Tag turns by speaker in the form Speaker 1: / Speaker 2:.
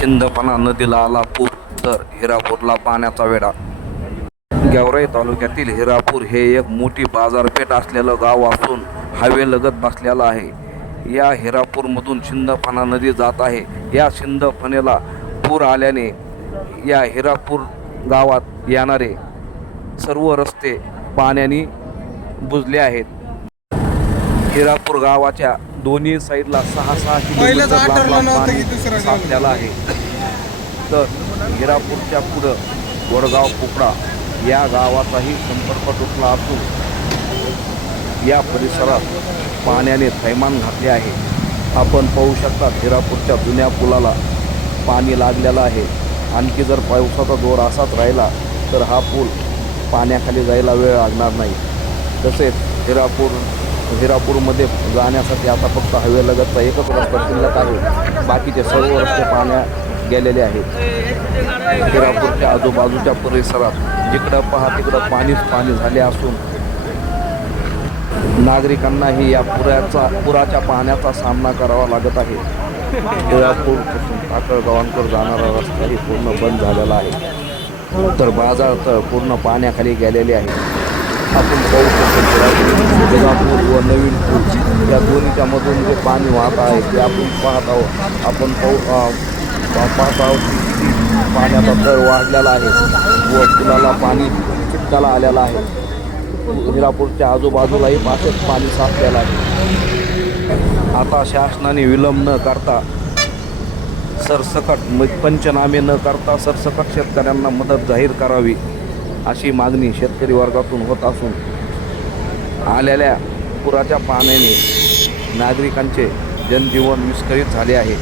Speaker 1: शिंदपणा नदीला आला पूर तर हिरापूरला पाण्याचा वेढा. गेवराई तालुक्यातील हिरापूर हे एक मोठी बाजारपेठ असलेलं गाव असून हवेलगत बसलेलं आहे. या हिरापूरमधून शिंदफणा नदी जात आहे. या शिंदफणेला पूर आल्याने या हिरापूर गावात येणारे सर्व रस्ते पाण्याने बुजले आहेत. हिरापूर गावाच्या दोन्ही साईडला सहा सहा किलोमीटर लांब लांब पाणी. साचलेलं आहे. तर हिरापूरच्या पुढं वडगाव पोपडा या गावाचाही संपर्क तुटला असून या परिसरात पाण्याने थैमान घातले आहे. आपण पाहू शकता हिरापूरच्या जुन्या पुलाला पाणी लागलेलं आहे. आणखी जर पावसाचा जोर असाच राहिला तर हा पूल पाण्याखाली जायला वेळ लागणार नाही. तसेच हिरापूर हिरापूरमध्ये जाण्यासाठी आता फक्त हवेलगतचा एकच रस्ता शिल्लक आहे. बाकीचे सर्व रस्ते पाण्या गेलेले आहेत. हिरापूरच्या आजूबाजूच्या परिसरात जिकडं पहा तिकडं पाणीच पाणी झाले असून नागरिकांनाही या पुराचा पुराच्या पाण्याचा सामना करावा लागत आहे. हिरापूरपासून टाकळगावांकडे जाणारा रस्ताही पूर्ण बंद झालेला आहे. तर बाजार तर पूर्ण पाण्याखाली गेलेले आहे आपण पाहू शकतो हिरापूर व नवीन पूल या दोन्हीच्या मधून जे पाणी वाहत आहे ते आपण पाहत आहोत. आपण पाहू पाहत आहोत की किती पाण्याचा दर वाढलेला आहे व पुलाला पाणी चिटकाला आलेला आहे. हिरापूरच्या आजूबाजूलाही पाण्यात पाणी साचलेलं आहे. आता शासनाने विलंब न करता सरसकट म- पंचनामे न करता सरसकट शेतकऱ्यांना मदत जाहीर करावी. अशी मागणी शेतकरी वर्गातून होत असून आलेल्या पुराच्या पाण्याने नागरिकांचे जनजीवन विस्कळीत झाले आहे.